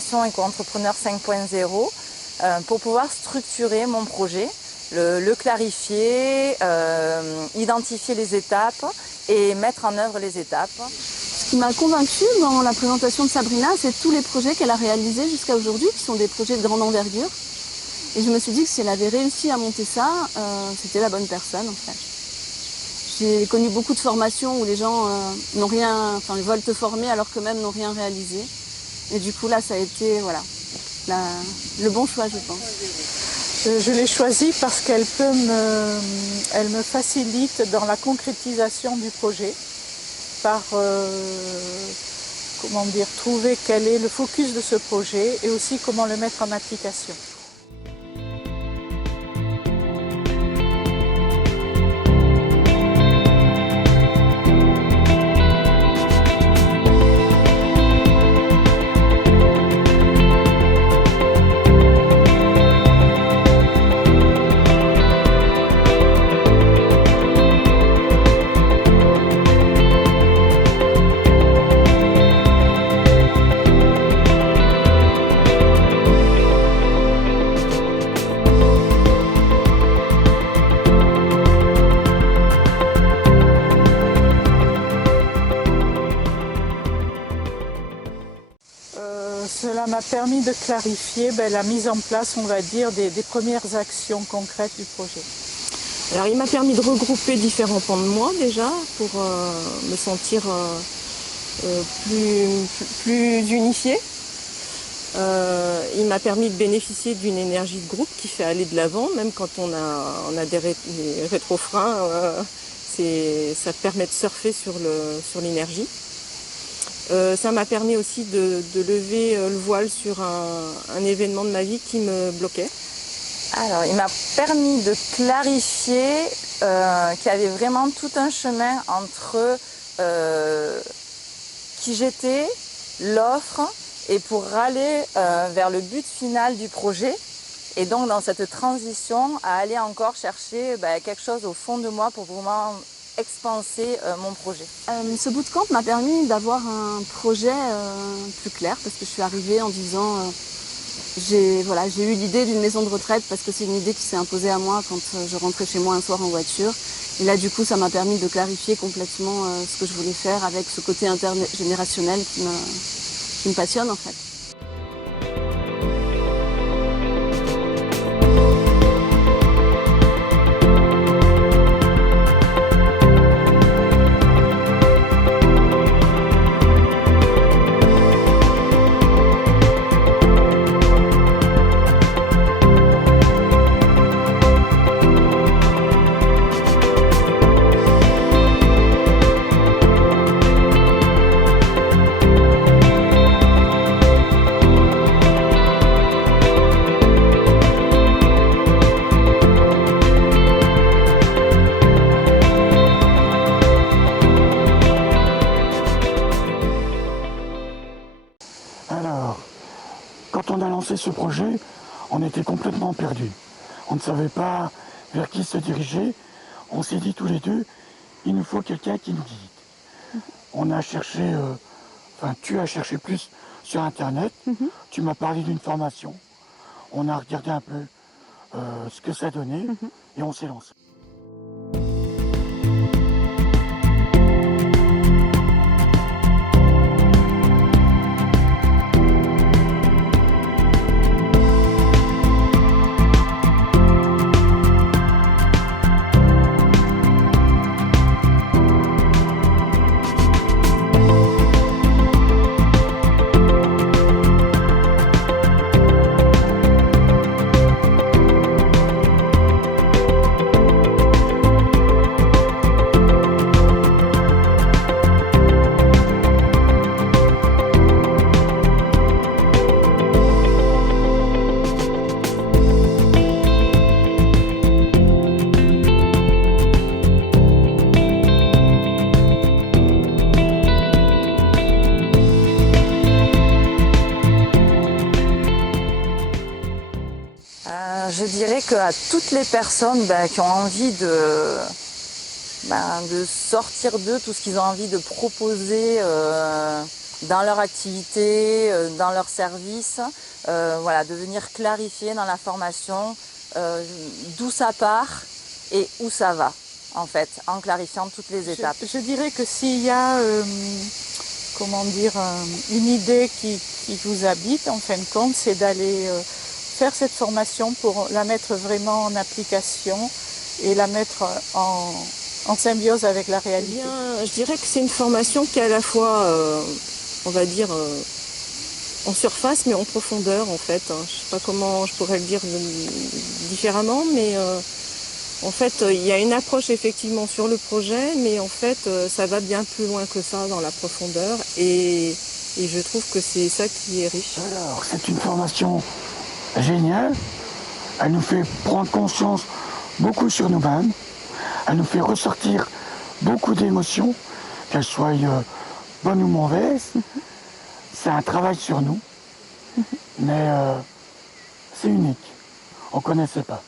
formation éco-entrepreneur 5.0 pour pouvoir structurer mon projet, le clarifier, identifier les étapes et mettre en œuvre les étapes. Ce qui m'a convaincue dans la présentation de Sabrina, c'est tous les projets qu'elle a réalisés jusqu'à aujourd'hui, qui sont des projets de grande envergure. Et je me suis dit que si elle avait réussi à monter ça, c'était la bonne personne en fait. J'ai connu beaucoup de formations où les gens n'ont rien, enfin ils veulent te former alors qu'eux-mêmes n'ont rien réalisé. Et du coup là, ça a été le bon choix, je pense. Je l'ai choisie parce qu'elle elle me facilite dans la concrétisation du projet par trouver quel est le focus de ce projet et aussi comment le mettre en application. Cela m'a permis de clarifier la mise en place, on va dire, des premières actions concrètes du projet. Alors il m'a permis de regrouper différents pans de moi déjà pour me sentir plus unifiée. Il m'a permis de bénéficier d'une énergie de groupe qui fait aller de l'avant, même quand on a des rétrofreins, ça permet de surfer sur l'énergie. Ça m'a permis aussi de lever le voile sur un événement de ma vie qui me bloquait. Alors, il m'a permis de clarifier qu'il y avait vraiment tout un chemin entre qui j'étais, l'offre, et pour aller vers le but final du projet. Et donc, dans cette transition, à aller encore chercher quelque chose au fond de moi pour vraiment expanser mon projet. Ce bootcamp m'a permis d'avoir un projet plus clair parce que je suis arrivée en disant j'ai eu l'idée d'une maison de retraite parce que c'est une idée qui s'est imposée à moi quand je rentrais chez moi un soir en voiture. Et là du coup ça m'a permis de clarifier complètement ce que je voulais faire avec ce côté intergénérationnel qui me passionne en fait. Alors, quand on a lancé ce projet, on était complètement perdus. On ne savait pas vers qui se diriger. On s'est dit tous les deux, il nous faut quelqu'un qui nous guide. On a cherché, tu as cherché plus sur Internet. Tu m'as parlé d'une formation. On a regardé un peu ce que ça donnait et on s'est lancé. Je dirais qu'à toutes les personnes qui ont envie de sortir d'eux tout ce qu'ils ont envie de proposer dans leur activité, dans leur service, voilà, de venir clarifier dans la formation d'où ça part et où ça va, en fait, en clarifiant toutes les étapes. Je dirais que s'il y a une idée qui vous habite, en fin de compte, c'est d'aller faire cette formation pour la mettre vraiment en application et la mettre en symbiose avec la réalité. Bien, je dirais que c'est une formation qui est à la fois, on va dire, en surface mais en profondeur en fait. Je ne sais pas comment je pourrais le dire différemment, mais en fait il y a une approche effectivement sur le projet, mais en fait ça va bien plus loin que ça dans la profondeur et je trouve que c'est ça qui est riche. Alors, c'est une formation géniale. Elle nous fait prendre conscience beaucoup sur nous-mêmes. Elle nous fait ressortir beaucoup d'émotions, qu'elles soient bonnes ou mauvaises. C'est un travail sur nous, mais c'est unique. On ne connaissait pas.